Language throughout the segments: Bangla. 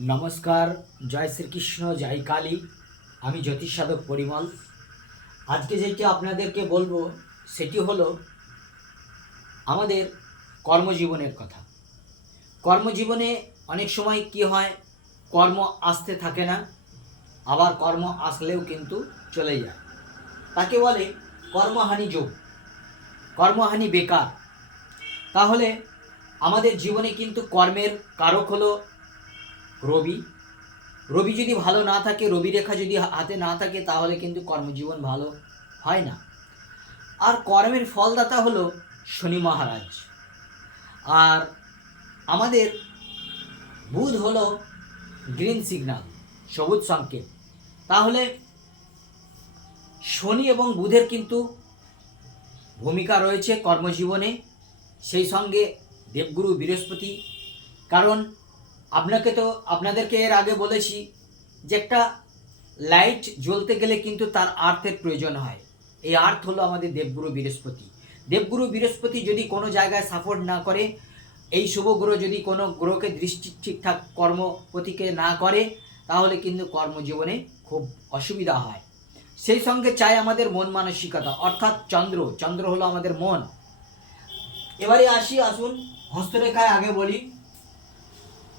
নমস্কার, জয় শ্রীকৃষ্ণ, জয় কালী। আমি জ্যোতিষ সাধক পরিমল। আজকে যেটি আপনাদেরকে বলব, সেটি হলো আমাদের কর্মজীবনের কথা। কর্মজীবনে অনেক সময় কি হয়, কর্ম আসতে থাকে না, আবার কর্ম আসলেও কিন্তু চলে যায়। তাকে বলে কর্মহানি যোগ। কর্মহানি বেকার। তাহলে আমাদের জীবনে কিন্তু কর্মের কারক হলো রবি রবি যদি ভালো না থাকে, রবি রেখা যদি হাতে না থাকে, তাহলে কিন্তু কর্মজীবন ভালো হয় না। আর কর্মের ফলদাতা হলো শনি মহারাজ। আর আমাদের বুধ হলো গ্রিন সিগন্যাল, সবুজ সংকেত। তাহলে শনি এবং বুধের কিন্তু ভূমিকা রয়েছে কর্মজীবনে। সেই সঙ্গে দেবগুরু বৃহস্পতি, কারণ আপনাকে তো আপনাদেরকে এর আগে বলেছি যে একটা লাইট জ্বলতে গেলে কিন্তু তার আর্থের প্রয়োজন হয়। এই আর্থ হলো আমাদের দেবগুরু বৃহস্পতি। দেবগুরু বৃহস্পতি যদি কোনো জায়গায় সাপোর্ট না করে, এই শুভ গ্রহ যদি কোনো গ্রহকে দৃষ্টি ঠিকঠাক কর্ম কর্মপতিকে না করে, তাহলে কিন্তু কর্মজীবনে খুব অসুবিধা হয়। সেই সঙ্গে চাই আমাদের মন মানসিকতা, অর্থাৎ চন্দ্র। চন্দ্র হলো আমাদের মন। এবারে আসি, আসুন, হস্তরেখায় আগে বলি।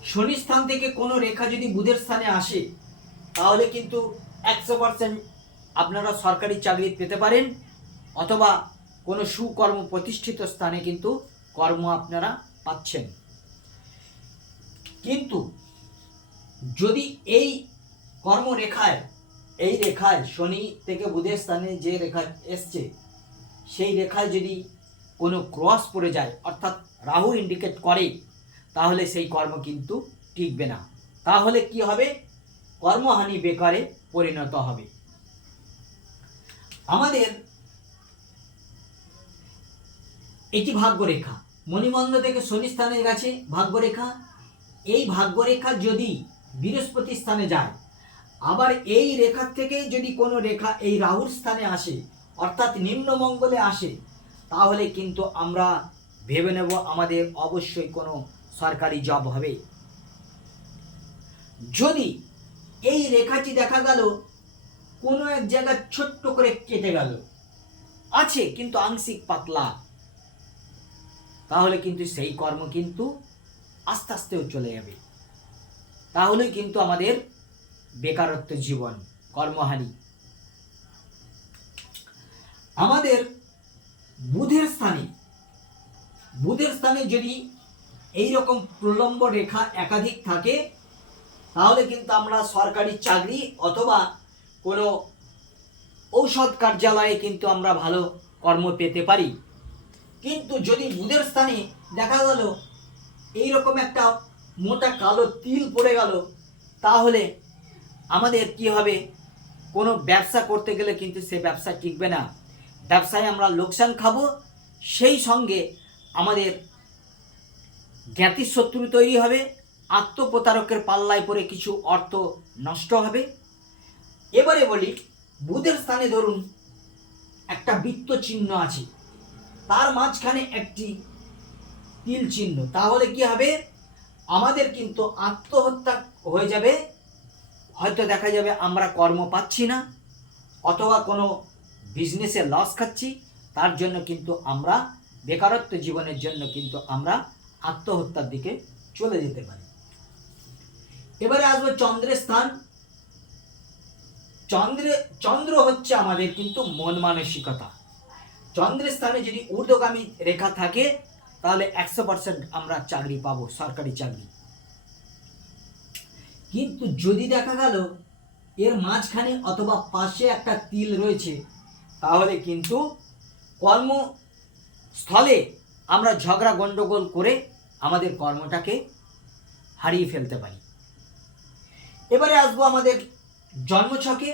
শনি স্থান থেকে কোনো রেখা যদি বুধের স্থানে আসে, তাহলে কিন্তু একশো পার্সেন্ট আপনারা সরকারি চাকরি পেতে পারেন, অথবা কোনো সুকর্ম প্রতিষ্ঠিত স্থানে কিন্তু কর্ম আপনারা পাচ্ছেন। কিন্তু যদি এই কর্মরেখায়, এই রেখায় শনি থেকে বুধের স্থানে যে রেখা এসছে, সেই রেখায় যদি কোনো ক্রস পড়ে যায়, অর্থাৎ রাহু ইন্ডিকেট করে তাহলে সেই কর্ম কিন্তু টিকবে না। তাহলে কি হবে? কর্মহানি বেকারে পরিণত হবে। আমাদের এটি ভাগ্যরেখা। মণিমন্দ থেকে শনি স্থানে গেছে ভাগ্যরেখা। এই ভাগ্যরেখা যদি বৃহস্পতি স্থানে যায়, আবার এই রেখা থেকে যদি কোনো রেখা এই রাহুর স্থানে আসে, অর্থাৎ নিম্নমঙ্গলে আসে, তাহলে কিন্তু আমরা ভেবে নেব আমাদের অবশ্যই কোনো সরকারি জব হবে। যদি এই রেখাটি দেখা গেল, কোনো এক জায়গায় ছোট্ট করে কেটে গেল। আছে কিন্তু আংশিক পাতলা। তাহলে কিন্তু সেই কর্ম কিন্তু আস্তে আস্তেও চলে যাবে। তাহলে কিন্তু আমাদের বেকারত্ব জীবন, কর্মহানি। আমাদের বুধের স্থানে বুধের স্থানে যদি এই রকম প্রলম্ব রেখা একাধিক থাকে, তাহলে কিন্তু আমরা সরকারি চাকরি অথবা কোনো ঔষধ কার্যালয়ে কিন্তু আমরা ভালো কর্ম পেতে পারি। কিন্তু যদি বুধের স্থানে দেখা গেল এইরকম একটা মোটা কালো তিল পড়ে গেল, তাহলে আমাদের কি হবে? কোনো ব্যবসা করতে গেলে কিন্তু সে ব্যবসা টিকবে না। ব্যবসায় আমরা লোকসান খাব, সেই সঙ্গে আমাদের জ্ঞাতি শত্রু তৈরি হবে, আত্মপ্রতারকের পাল্লায় পড়ে কিছু অর্থ নষ্ট হবে। এবারে বলি, বুধের স্থানে ধরুন একটা বৃত্ত চিহ্ন আছে। তার মাঝখানে একটি তিল চিহ্ন। তাহলে কি হবে? আমাদের কিন্তু আত্মহত্যা হয়ে যাবে। হয়তো দেখা যাবে আমরা কর্ম পাচ্ছি না, অথবা কোনো বিজনেসে লস খাচ্ছি। তার জন্য কিন্তু আমরা বেকারত্ব জীবনের জন্য কিন্তু আমরা আত্মহত্যার দিকে চলে যেতে পারি। এবারে আসবে চন্দ্রের স্থান। চন্দ্রে, চন্দ্র হচ্ছে আমাদের কিন্তু মন মানসিকতা। চন্দ্রের স্থানে যদি ঊর্ধ্বগামী রেখা থাকে, তাহলে একশো পার্সেন্ট আমরা চাকরি পাবো, সরকারি চাকরি। কিন্তু যদি দেখা গেল, এর মাঝখানে অথবা পাশে একটা তিল রয়েছে, তাহলে কিন্তু কর্মস্থলে আমরা ঝগড়া গণ্ডগোল করে আমাদের কর্মটাকে হারিয়ে ফেলতে পারি। এবারে আসব আমাদের জন্মছকে।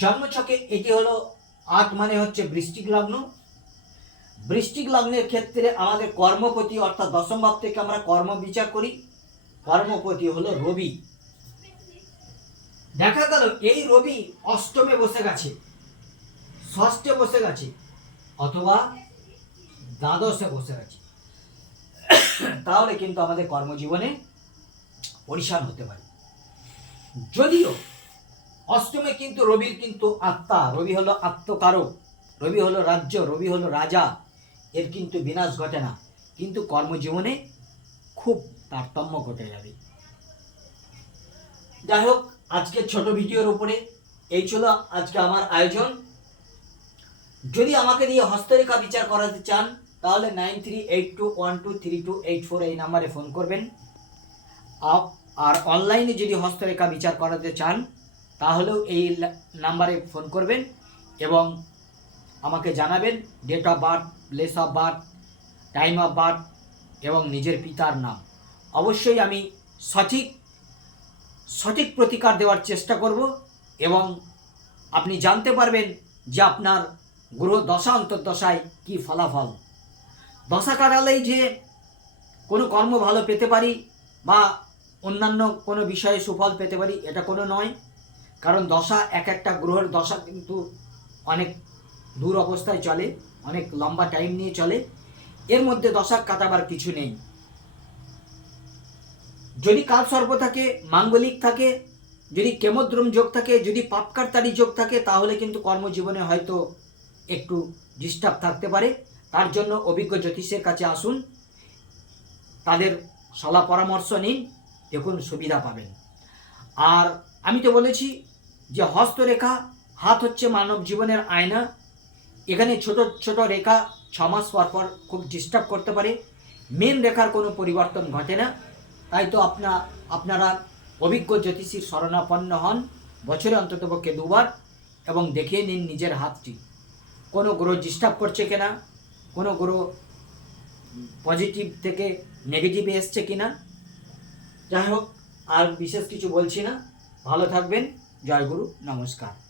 জন্মছকে এটি হলো আট মানে হচ্ছে বৃষ্টিক লগ্ন। বৃষ্টিক লগ্নের ক্ষেত্রে আমাদের কর্মপতি অর্থাৎ দশম ভাব থেকে আমরা কর্ম বিচার করি। কর্মপতি হলো রবি। দেখা গেল এই রবি অষ্টমে বসে গেছে, ষষ্ঠে বসে গেছে, অথবা দ্বাদশে বসে আছি। তাহলে কিন্তু আমাদের কর্মজীবনে পরিশান হতে পারে। যদিও অষ্টমে কিন্তু রবির কিন্তু আত্মা, রবি হলো আত্মকারক, রবি হলো রাজ্য, রবি হলো রাজা, এর কিন্তু বিনাশ ঘটে না। কিন্তু কর্মজীবনে খুব তারতম্য ঘটে যাবে। যাই হোক আজকের ছোট ভিডিওর উপরে এই ছিল আজকে আমার আয়োজন। যদি আমাকে দিয়ে হস্তরেখা বিচার করাতে চান তাহলে nine three eight two one two three two eight four এই নাম্বারে ফোন করবেন। আর অনলাইনে যদি হস্তরেখা বিচার করাতে চান, তাহলেও এই নাম্বারে ফোন করবেন এবং আমাকে জানাবেন date of birth place of birth time of birth এবং নিজের পিতার নাম। অবশ্যই আমি সঠিক সঠিক প্রতিকার দেওয়ার চেষ্টা করব এবং আপনি জানতে পারবেন যে আপনার গ্রহ দশা অন্তর্দশায় কী ফলাফল। দশা কাটালেই যে কোনো কর্ম ভালো পেতে পারি বা অন্যান্য কোনো বিষয়ে সুফল পেতে পারি, এটা কোনো নয়। কারণ দশা এক একটা গ্রহের দশা কিন্তু অনেক দূর অবস্থায় চলে, অনেক লম্বা টাইম নিয়ে চলে। এর মধ্যে দশা কাটাবার কিছু নেই। যদি কাল সর্প থাকে, মাঙ্গলিক থাকে, যদি কেমদ্রম যোগ থাকে, যদি পাপকারতারি যোগ থাকে, তাহলে কিন্তু কর্মজীবনে হয়তো একটু ডিস্টার্ব থাকতে পারে। তার জন্য অভিজ্ঞ জ্যোতিষের কাছে আসুন, তাদের সলা পরামর্শ নিন, দেখুন সুবিধা পাবেন। আর আমি তো বলেছি যে হস্তরেখা, হাত হচ্ছে মানব জীবনের আয়না। এখানে ছোট ছোট রেখা ছ মাস পর পর খুব ডিস্টার্ব করতে পারে। মেন রেখার কোনো পরিবর্তন ঘটে না। তাই তো আপনা, আপনারা অভিজ্ঞ জ্যোতিষীর শরণাপন্ন হন, বছরে অন্ততপক্ষে দুবার, এবং দেখিয়ে নিন নিজের হাতটি। কোনো গ্রহ ডিস্টার্ব করছে কিনা? কোনো গ্রহ পজিটিভ থেকে নেগেটিভে এসছে কি না যাই হোক, আর বিশেষ কিছু বলছি না। ভালো থাকবেন। জয় গুরু। নমস্কার।